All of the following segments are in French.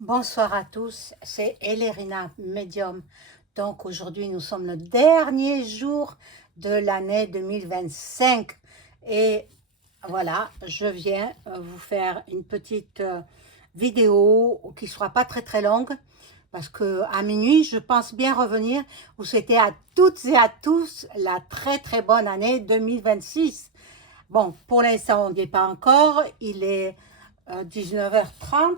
Bonsoir à tous, c'est Elérina Medium. Donc aujourd'hui, nous sommes le dernier jour de l'année 2025. Et voilà, je viens vous faire une petite vidéo qui ne sera pas très longue. Parce que à minuit, je pense bien revenir. Vous souhaitez à toutes et à tous la très bonne année 2026. Bon, pour l'instant, on n'y est pas encore. Il est 19h30 à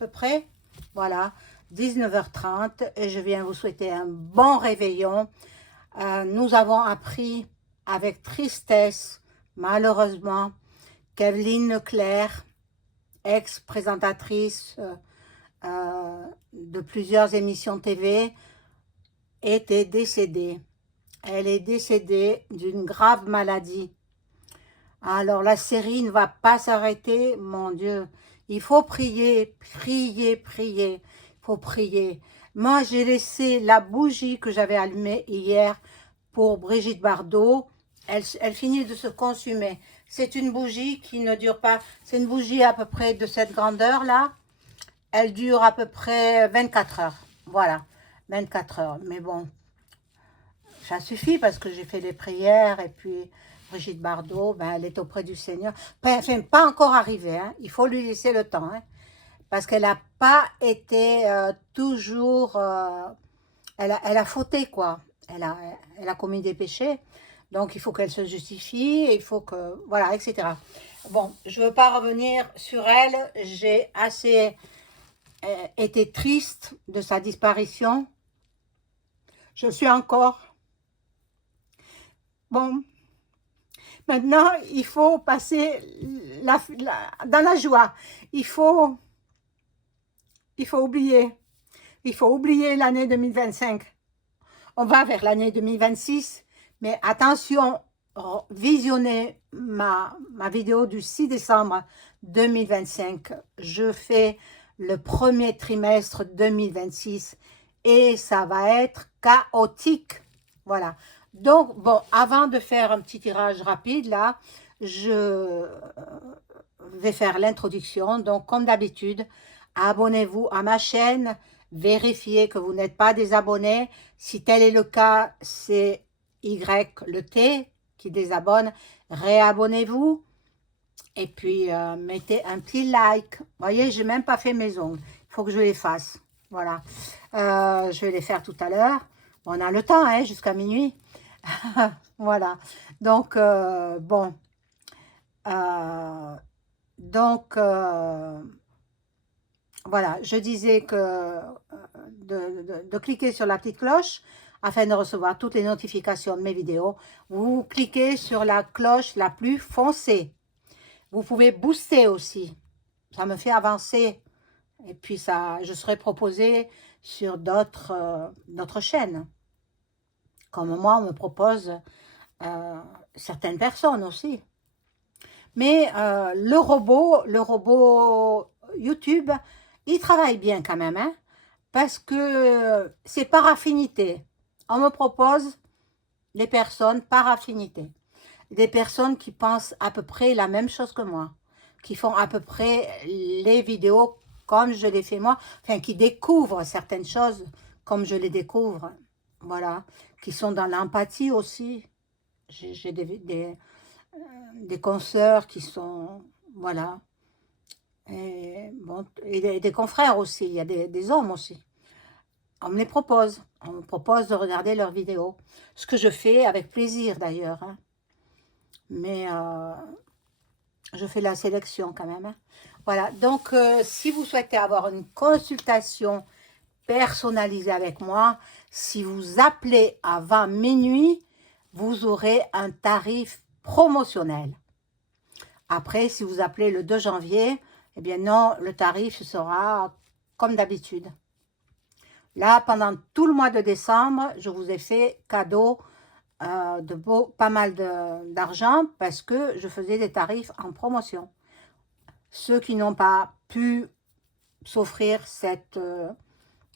peu près. Voilà, 19h30 et je viens vous souhaiter un bon réveillon. Nous avons appris avec tristesse, malheureusement, qu'Evelyne Leclerc, ex-présentatrice de plusieurs émissions TV, était décédée. Elle est décédée d'une grave maladie. Alors la série ne va pas s'arrêter, mon Dieu. Il faut prier, prier. Il faut prier. Moi, j'ai laissé la bougie que j'avais allumée hier pour Brigitte Bardot. Elle finit de se consumer. C'est une bougie qui ne dure pas. C'est une bougie à peu près de cette grandeur-là. Elle dure à peu près 24 heures. Voilà, 24 heures. Mais bon, ça suffit parce que j'ai fait les prières et puis Brigitte Bardot, ben, elle est auprès du Seigneur. Enfin, pas encore arrivée, hein. Il faut lui laisser le temps, hein, parce qu'elle n'a pas été toujours... elle a fauté, quoi. Elle a commis des péchés, donc il faut qu'elle se justifie, il faut que... Voilà, etc. Bon, je ne veux pas revenir sur elle. J'ai assez été triste de sa disparition. Je suis encore... Bon, maintenant, il faut passer dans la joie. Il faut oublier. Il faut oublier l'année 2025. On va vers l'année 2026. Mais attention, visionnez ma vidéo du 6 décembre 2025. Je fais le premier trimestre 2026 et ça va être chaotique. Voilà. Donc, bon, avant de faire un petit tirage rapide, là, je vais faire l'introduction. Donc, comme d'habitude, abonnez-vous à ma chaîne, vérifiez que vous n'êtes pas des abonnés. Si tel est le cas, c'est Y, le T, qui désabonne. Réabonnez-vous et puis mettez un petit like. Vous voyez, je n'ai même pas fait mes ongles. Il faut que je les fasse. Voilà. Je vais les faire tout à l'heure. On a le temps, hein, jusqu'à minuit. Voilà. Donc, bon. Donc, voilà, je disais que de cliquer sur la petite cloche afin de recevoir toutes les notifications de mes vidéos. Vous cliquez sur la cloche la plus foncée. Vous pouvez booster aussi. Ça me fait avancer. Et puis, ça, je serai proposée sur d'autres chaînes. Comme moi, on me propose certaines personnes aussi. Mais le robot YouTube, il travaille bien quand même, hein, parce que c'est par affinité. On me propose les personnes par affinité. Des personnes qui pensent à peu près la même chose que moi, qui font à peu près les vidéos comme je les fais moi, enfin qui découvrent certaines choses comme je les découvre, voilà, qui sont dans l'empathie aussi. J'ai des consoeurs qui sont, voilà, et, bon, et des confrères aussi, il y a des hommes aussi. On me les propose, on me propose de regarder leurs vidéos, ce que je fais avec plaisir d'ailleurs, hein. Mais je fais la sélection quand même, hein. Voilà, donc si vous souhaitez avoir une consultation personnalisée avec moi, si vous appelez avant minuit, vous aurez un tarif promotionnel. Après, si vous appelez le 2 janvier, eh bien non, le tarif sera comme d'habitude. Là, pendant tout le mois de décembre, je vous ai fait cadeau de pas mal d'argent parce que je faisais des tarifs en promotion. Ceux qui n'ont pas pu s'offrir cette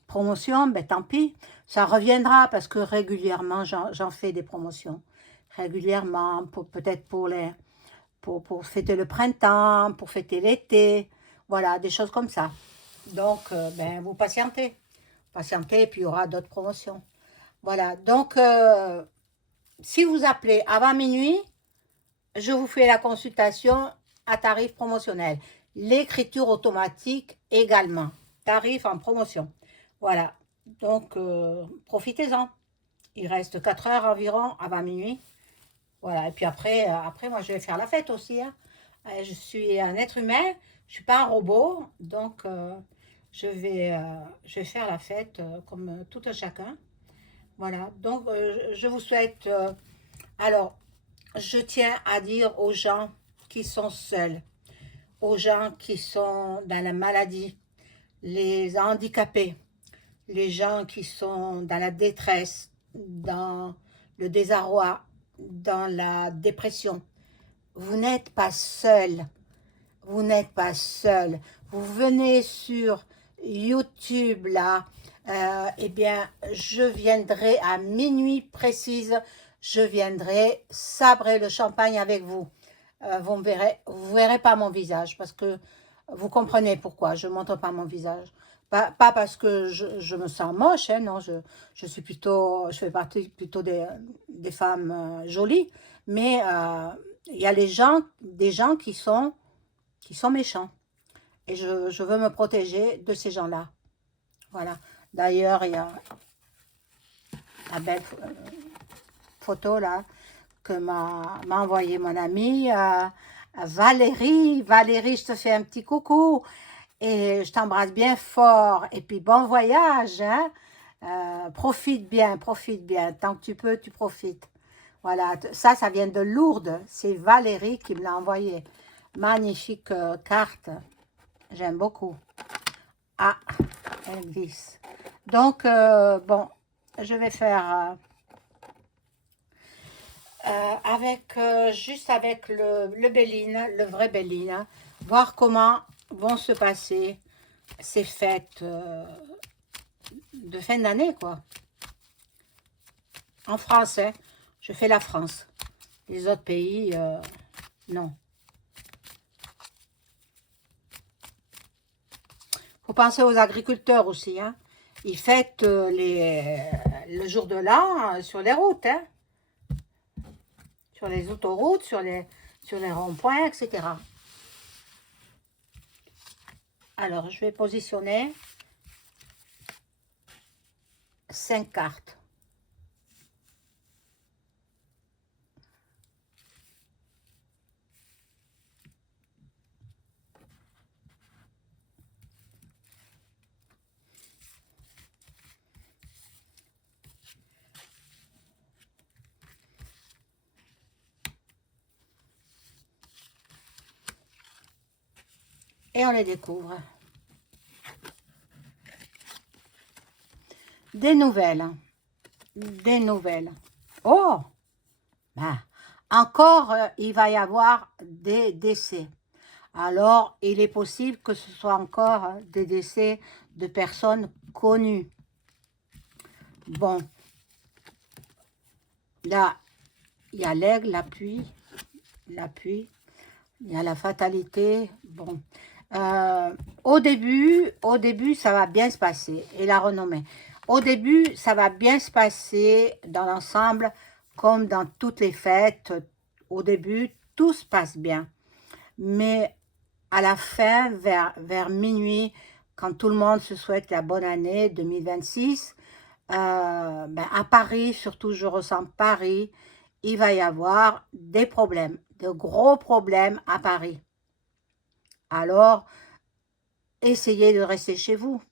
promotion, ben tant pis, ça reviendra parce que régulièrement, j'en fais des promotions. Régulièrement, peut-être pour fêter le printemps, pour fêter l'été, voilà, des choses comme ça. Donc, ben, vous patientez. Patientez, et puis il y aura d'autres promotions. Voilà, donc, si vous appelez avant minuit, je vous fais la consultation à tarif promotionnel. L'écriture automatique également, tarif en promotion. Voilà, donc profitez-en. Il reste 4 heures environ avant minuit. Voilà, et puis après moi je vais faire la fête aussi, hein. Je suis un être humain, je ne suis pas un robot, donc je vais faire la fête comme tout un chacun. Voilà, donc je vous souhaite... alors, je tiens à dire aux gens qui sont seuls, aux gens qui sont dans la maladie, les handicapés, les gens qui sont dans la détresse, dans le désarroi, dans la dépression. Vous n'êtes pas seul. Vous n'êtes pas seul. Vous venez sur YouTube là, eh bien, je viendrai à minuit précise, je viendrai sabrer le champagne avec vous. Vous verrez pas mon visage parce que vous comprenez pourquoi je ne montre pas mon visage. Pas parce que je me sens moche, hein, non, je suis plutôt, je fais partie plutôt des femmes jolies, mais il y a des gens qui sont méchants. Et je veux me protéger de ces gens-là. Voilà. D'ailleurs, il y a la belle photo là que m'a envoyé mon amie Valérie. Valérie, je te fais un petit coucou et je t'embrasse bien fort. Et puis bon voyage, hein. Profite bien, profite bien. Tant que tu peux, tu profites. Voilà, ça vient de Lourdes. C'est Valérie qui me l'a envoyé. Magnifique carte. J'aime beaucoup. Ah, Elvis. Donc, bon, je vais faire juste avec le Béline, le vrai Béline, hein, voir comment vont se passer ces fêtes de fin d'année, quoi. En France, hein, je fais la France. Les autres pays, non. Faut penser aux agriculteurs aussi, hein. Ils fêtent le jour de l'an sur les routes, hein, sur les autoroutes, sur les ronds-points, etc. Alors, je vais positionner 5 cartes. Et on les découvre. Des nouvelles. Des nouvelles. Oh, ben, encore, il va y avoir des décès. Alors, il est possible que ce soit encore des décès de personnes connues. Bon, là, il y a l'aigle, l'appui, il y a la fatalité. Bon, au début, ça va bien se passer. Et la renommée. Au début, ça va bien se passer dans l'ensemble, comme dans toutes les fêtes. Au début, tout se passe bien. Mais à la fin, vers minuit, quand tout le monde se souhaite la bonne année 2026, ben à Paris, surtout je ressens Paris, il va y avoir des problèmes, de gros problèmes à Paris. Alors, essayez de rester chez vous.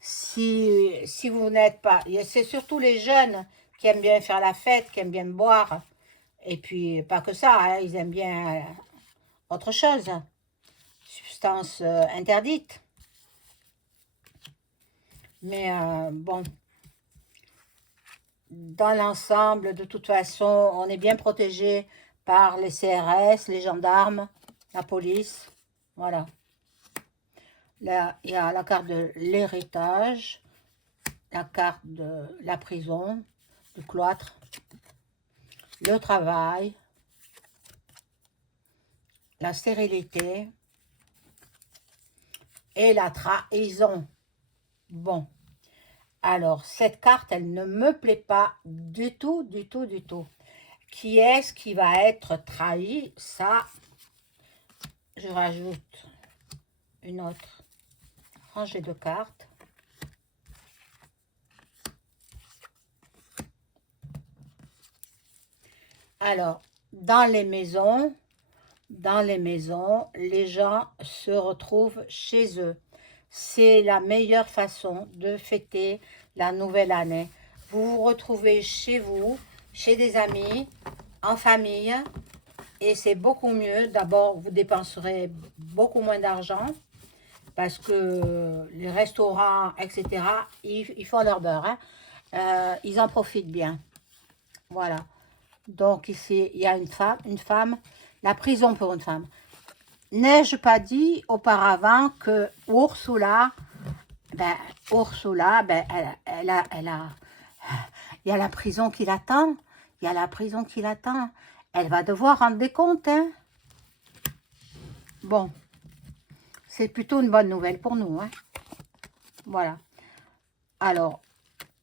Si vous n'êtes pas... C'est surtout les jeunes qui aiment bien faire la fête, qui aiment bien boire. Et puis, pas que ça, hein, ils aiment bien autre chose. Substance interdite. Mais bon, dans l'ensemble, de toute façon, on est bien protégé par les CRS, les gendarmes, la police. Voilà. Là, il y a la carte de l'héritage, la carte de la prison, du cloître, le travail, la stérilité, et la trahison. Bon, alors cette carte, elle ne me plaît pas du tout, du tout, du tout. Qui est-ce qui va être trahi? Ça, je rajoute une autre rangée de cartes. Alors, dans les maisons, les gens se retrouvent chez eux. C'est la meilleure façon de fêter la nouvelle année. Vous vous retrouvez chez vous, chez des amis, en famille, et c'est beaucoup mieux. D'abord, vous dépenserez beaucoup moins d'argent parce que les restaurants, etc., ils font leur beurre, hein. Ils en profitent bien. Voilà. Donc ici, il y a une femme, la prison pour une femme. N'ai-je pas dit auparavant que Ursula, il y a la prison qui l'attend. Il y a la prison qui l'attend. Elle va devoir rendre des comptes, hein. Bon, c'est plutôt une bonne nouvelle pour nous, hein. Voilà. Alors,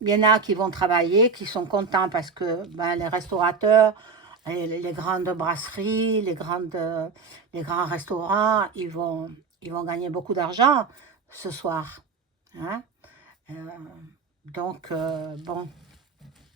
il y en a qui vont travailler, qui sont contents parce que les restaurateurs, les grandes brasseries, les grands restaurants, ils vont gagner beaucoup d'argent ce soir, hein. Donc, bon,